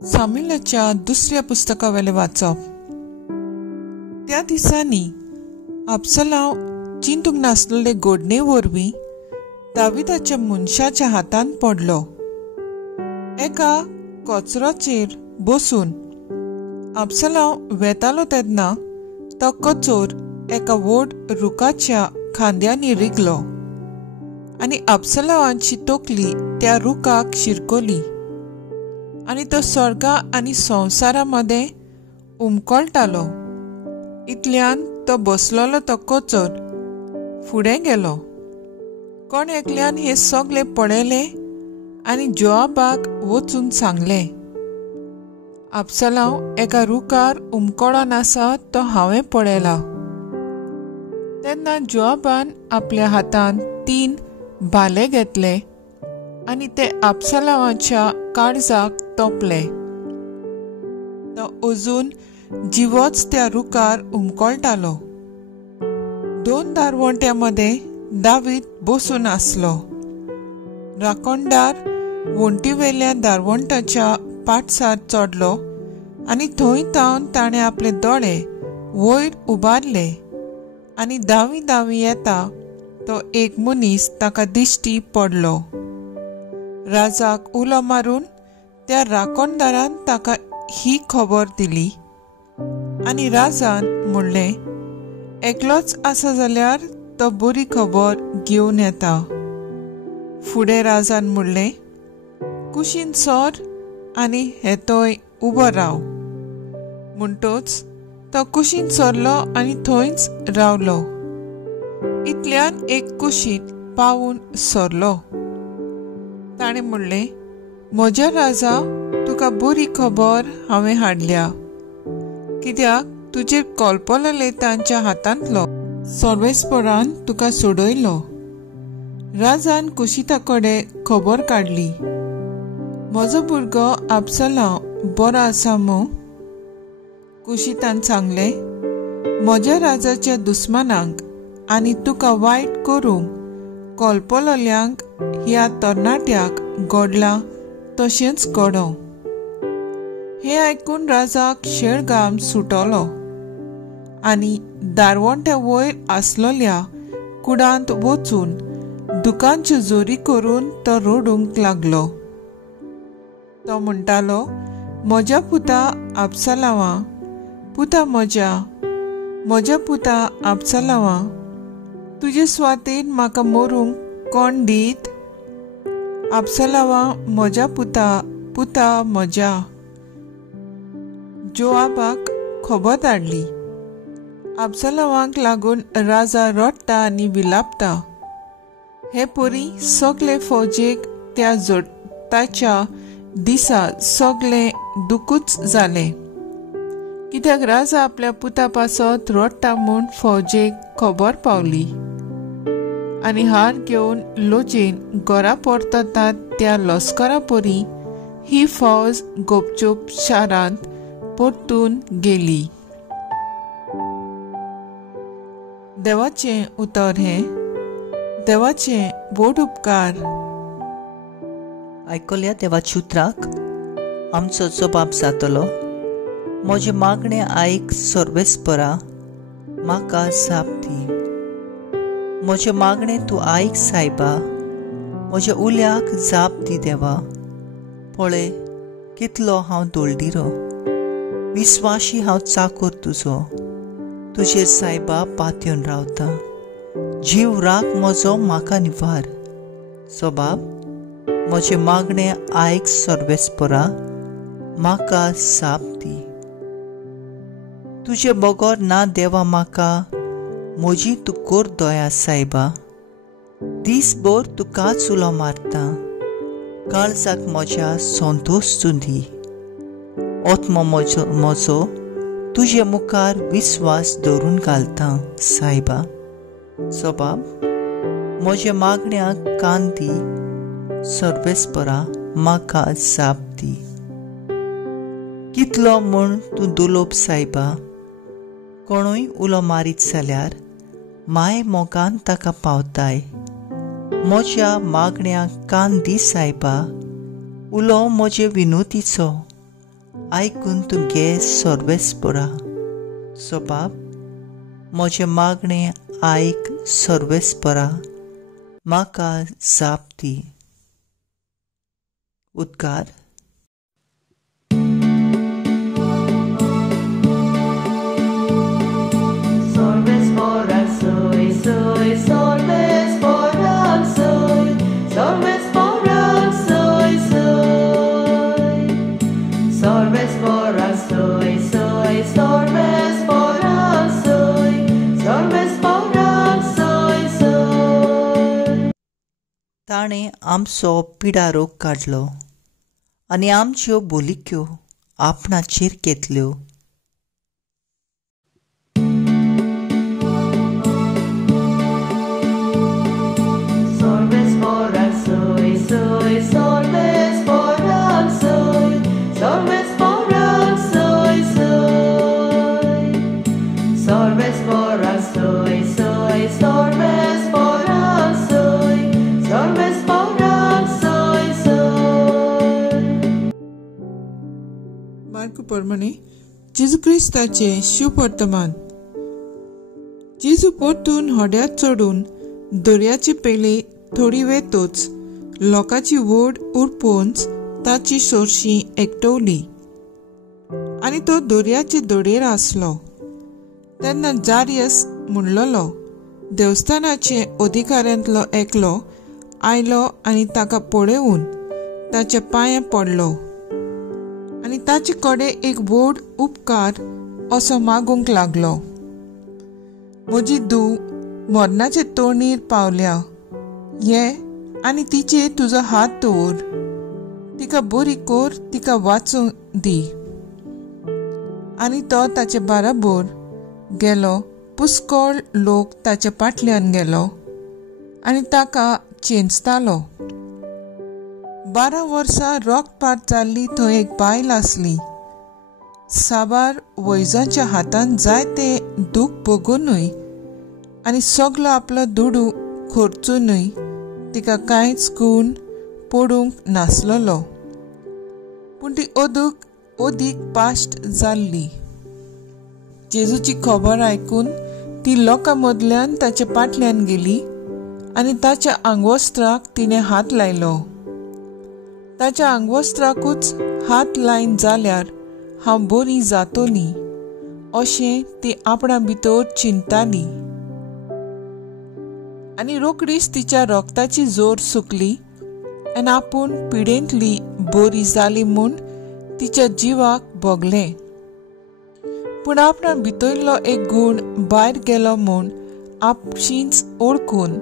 सामिलाच्या दुसऱ्या पुस्तकावेले वाचप. त्या दिसांनी अबसलोम चिंतूंक नासलेले गोडणे वरवीं दाविदाच्या मनशाच्या हातान पडलो. एका कोचराचेर बसून अबसलोम वेतालो तेन्ना तो कोचोर एका व्हड रुखाच्या खांद्यांनी रिगलो आनी अबसलोमाची तोकली त्या रुखाक शिरकोली आनी तो स्वर्गा आनी संवसारा मदें उमकोळटालो. इतल्यान तो बसलोलो तो कोचोर फुडें गेलो. कोण एकल्यान हे सगळे पळयले आनी जोआबाक वचून सांगले, अबसलोम एका रुखार उमकोळोन आसा तो हांवें पळयला. तेन्ना जोआबान आपल्या हातान 3 भाले घेतले आनी ते अबसलोमाच्या काळजाक तोपले. तो अजून जिवोच त्या रुखार उमकोळटालो. 2 दारवंट्यां मदें दावीद बसून आसलो. राखणदार वण्टीवेल्या दारवंटाच्या पाटसार चडलो आनी थंय तावन ताणें आपले दोळे वयर उबारले आनी धांवी धांवी येता तो एक मनीस ताका दिश्टी पडलो. राजाक उलो मारून त्या राखणदारान ताका ही खबर दिली आनी राजान म्हणलें, एकलोच आसा जाल्यार तो बरी खबर घेवन येता. फुडें राजान म्हणलें, कुशीन सर आनी हेतोय उबो राव. म्हणटच तो कुशीन सरलो आनी थंयच रावलो. इतल्यान एक कुशीत पावून सरलो. ताणें म्हणलें, म्हज्या राजा, तुका बरी खबर हांवें हाडल्या. कित्याक तुजेर कोलपलो लेतांच्या हातांतलो सर्वेस्परान तुका सोडयलो. राजान कुशिता कडेन खबर काडली. म्हजो भुरगो अबसलोम बरो आसा मू? कुशितान सांगलें, म्हज्या राजाच्या दुस्मानांक आनी तुका वायट करूंक कोलपलोल्यांक ह्या तरणाट्याक घडलां तशेंच घडो. हें आयकून राजाक शेळगाम सुटलो आनी दारवंट्या वयर आसलोल्या कुडांत वचून दुकांच्यो जोरी करून तो रडूंक लागलो. तो म्हणटालो, म्हज्या पुता अबसलोमा, पुता म्हज्या पुता अबसलोमा, तुजे सुवातेन म्हाका मरूंक कोण दीत? अबसलोमा, म्हज्या पुता म्हज्या. जोआबाक खबर धाडली. अबसलोमाक लागून राजा रडटा आनी विलापता. हे परी सगळे फौजेक त्या जोडटाच्या दिसा सगळे दुखूच जालें. कित्याक राजा आपल्या पुता पासत रडटा म्हूण फौजेक खबर पावली आनी हार घेवन लोजेन घरा परततात त्या लस्करा परी ही फौज गुपचूप शारांत परतून गेली. देवाचें उतर हें. देवाचें व्हड उपकार. आयकल्या देवाच्या उतराक आमचो जबाब जातलो. म्हजे मागणें आयक सर्वेस्परा, म्हाका जाप दी. म्हजे मागणें तूं आयक सायबा, म्हज्या उल्याक जाप दी देवा. पळय कितलो हांव दोळदिरो, विस्वाशी हांव चाकर तुजो. तुजेर सायबा पातयेवन रावता. जीव राख म्हजो म्हाका निवार. जबाब, म्हजे मागणें आयक सर्वेस्परा, म्हाका जाप दी. तुजे बगोर ना देवा म्हाका, म्हजी तूं कोर दया सायबा. दीसभर तुकाच उलो मारता. काळजाक म्हज्या संतोश दी. ओत्मो म्हजो तुजे मुखार विस्वास दवरून घालता सायबा. जबाब, म्हजे मागण्याक कान दी. सर्वेस्परा, म्हाका जाप दी. कितलो म्हूण तूं दुलोप सायबा. कोणूय उलो मारीत जाल्यार माय मोगान ताका पावताय. म्हज्या मागण्याक कान दी सायबा. उलो म्हजे विनोतीचो. आयकून तुगे सर्वेस्परा. सो बाब, म्हजें मागणें आयक सर्वेस्परा, म्हाका जाप दी. उद्गार. Sorvespora soy, soy, sorvespora soy, sorvespora soy, soy. Sorvespora soy, soy, sorvespora soy, sorvespora soy, soy. ताणें आमचो पिडारोग काडलो आनी आमच्यो बोलिक्यो आपणाचेर घेतल्यो. Sorvespora soy, soy, sorvespora soy, sorvespora soy, soy. Sorvespora soy, soy, sorvespora soy, sorvespora soy, soy. Mark प्रमाणे जेजू क्रिस्ताचे शुभ वर्तमान. जेजू परतून होड्यात चढून दर्याचे पेले थोडी वेतोच लोकांची वोड उरपोवंच ताची सोरशीं एकटवली आनी तो दर्याचे दडेर आसलो. तेन्ना जारियस म्हणलोलो देवस्थानाचे अधिकाऱ्यांतलो एकलो आयलो आनी ताका पळोवन ताच्या पांयां पडलो आनी ताचे कडेन एक व्हड उपकार असो मागूंक लागलो. म्हजी धूव मरणाचे तोंडीर पावल्या, ये आनी तिचेर तुजो हात दवर, तिका बरी कोर, तिका वाचूंक दी. आनी तो ताचे बाराबर गेलो. पुष्कळ लोक ताच्या फाटल्यान गेलो आनी ताका चेंचतालो. 12 वर्सां रोगपाट जाल्ली थंय एक बायल आसली. साबार वैजांच्या हातान जायते दूख भोगूनय आनी सगलो आपलो दुडू खर्चूनय तिका कांयच गूण पडूंक नासलोलो. पूण ती ओदीक पाश्ट जाल्ली. जेजूची खबर आयकून ती लोकां मदल्यान ताच्या फाटल्यान गेली आनी ताच्या आंगवस्त्राक तिणें हात लायलो. ताच्या आंगवस्त्राकूच हात लायन जाल्यार हांव बरी जातोली अशें ती आपणा भितर चिंताली. आनी रोकडीच तिच्या रोगताची जोर सुकली आनी आपूण पिडेंतली बरी जाली म्हूण तिच्या जिवाक भोगलें. पूण आपणा भितरलो एक गूण भायर गेलो म्हूण आपशींच ओळखून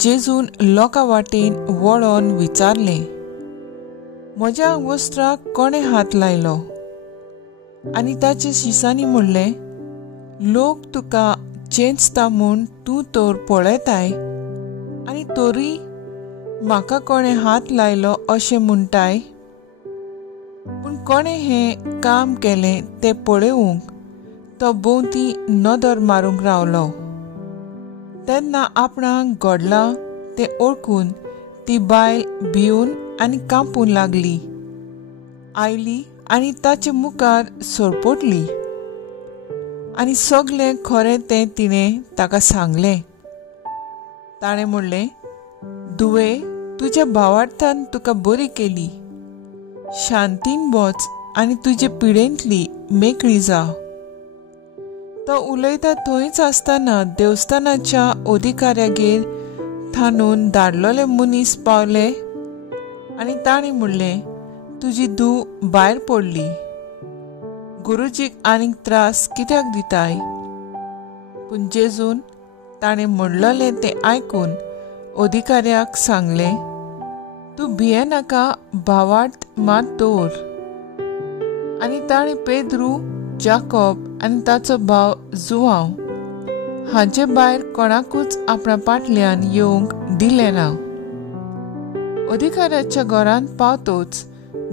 जेजून लोकां वाटेन वळोन विचारलें, म्हज्या आंगवस्त्राक कोणें हात लायलो? आनी ताच्या शिसांनी म्हणलें, लोक तुका चेंचता म्हूण तूं तर पळयताय आनी तोरी म्हाका कोणें हात लायलो अशें म्हणटाय. पूण कोणें हें काम केलें तें पळोवंक तो भोंवती नदर मारूंक रावलो. तेन्ना आपणाक घडलां तें ओळखून ती बायल भिवून आनी कांपून लागली. आयली आनी ताचे मुखार सरपटली आनी सगलें खरें तें तिणें ताका सांगलें. ताणें म्हणलें, धुवे, तुज्या भावार्थान तुका बरी केली. शांतीन वच आनी तुजे पिडेंतली मेकळी जा. तो उलयता थंयच आसतना देवस्थानाच्या अधिकाऱ्यागेर थानून धाडलोले मनीस पावले आनी ताणें म्हणलें, तुजी धूव भायर पडली. गुरुजीक आनीक त्रास कित्याक दिताय? पूण जेजून ताणें म्हणलोलें तें आयकून अधिकाऱ्याक सांगलें, तूं भियेनाका, भावार्थ मात दवर. आनी ताणें पेद्रू, जाकोब आनी ताचो भाव जुवांव हाचे भायर कोणाकूच आपणा फाटल्यान येवंक दिलें ना. अधिकाऱ्याच्या घरांत पावतोच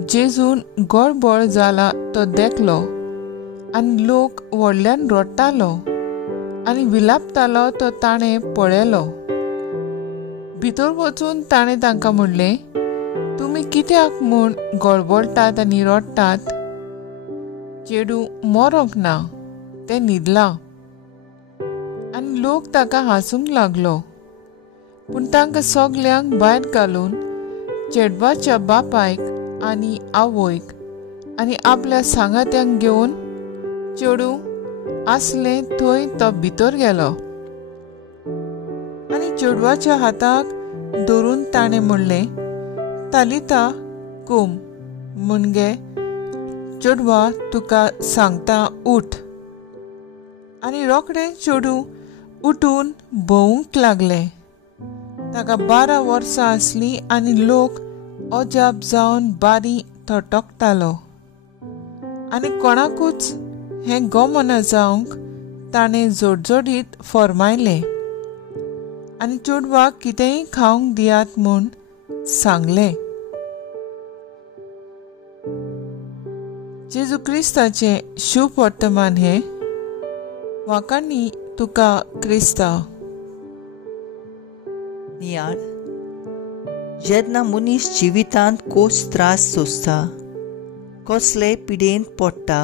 जेजून गडबड जाला तो देखलो आनी लोक व्हडल्यान रडटालो आनी विलापतालो तो ताणें पळयलो. भितर वचून ताणें तांकां म्हणलें, तुमी कित्याक म्हूण गडबडटात आनी रडटात? चेडूं मरोंक ना, तें न्हिदलां. आनी लोक ताका हांसूंक लागलो. पूण तांकां सगल्यांक भायर घालून चेडवाच्या बापायक आनी आवयक आनी आपल्या सांगात्यांक घेवन चेडूं आसलें थंय तो भितर गेलो. आनी चेडवाच्या हाताक धरून ताणें म्हणलें, तालिता कूम, म्हणजे चेडवा तुका सांगता उठ. आनी रोखडें चेडूं उठून भोंवूंक लागलें. ताका 12 वर्सां आसलीं आनी लोक अजाप जावन बारी थरथकतालो. आनी कोणाकूच हें गमना जावंक ताणें जोडजोडीत फर्मायलें आनी चेडवाक कितेंय खावंक दियात म्हूण सांगलें. जेजू क्रिस्ताचें शुभ वर्तमान हें. वाकाणी तुका क्रिस्तांव. नियाळ, जेन्ना मनीस जिवितांत कोस त्रास सोंसता, कसलेय पिडेंत पडटा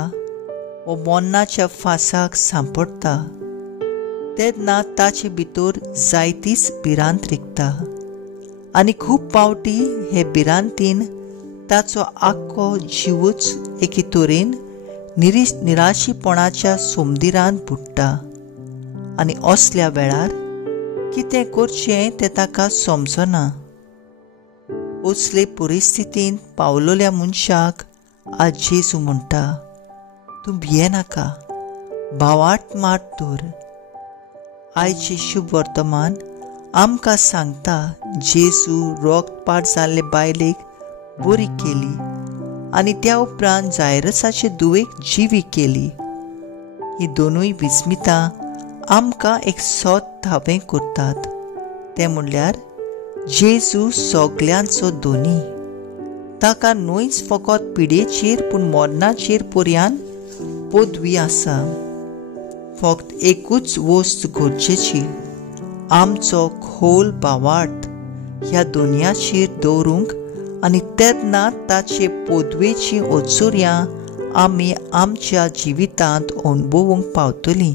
वा मोन्नाच्या फासाक सांपडटा, तेन्ना ताचे भितर जायतीच भिरांत रिगता. आनी खूब फावटी हे भिरांतीन ताचो आख्खो जिवूच एके तरेन निराशीपणाच्या सोमदिरांत बुडटा. आनी असल्या वेळार कितें करचें तें ताका समजना. असले परिस्थितींत पावलोल्या मनशाक आज जेजू म्हणटा, तूं भियेनाका, भावार्थ मात दवर. आयचे शुभ वर्तमान आमकां सांगता जेजू रोगपाट जाल्ले बायलेक बरी केली आनी त्या उपरांत जायरसाचे धुवेक जिवी केली. ही दोनूय विस्मितां आमकां एक सोत धावें करतात. तें म्हणल्यार जेजू सगल्यांचो धोनी. ताका न्हूच फकत पिडेचेर पूण मरणाचेर पर्यान पदवी आसा. फक्त एकूच वस्त गरजेची, आमचो खोल भावार्थ ह्या दुनियाचेर दवरूंक आनी तेन्ना ताचे पदवेची ओचुऱ्यां आमी आमच्या जिवितांत अणभवूंक पावतलीं.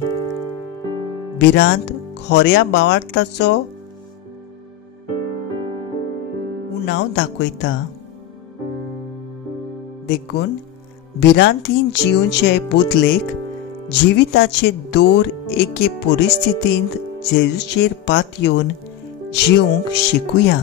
भिरांत खऱ्या भावार्थाचो उणाव दाखयता. देखून भिरांतीन जिवचे बदलेक जिविताचे दौर एके परिस्थितींत जेजूचेर पातयेवन जिवंक शिकुया.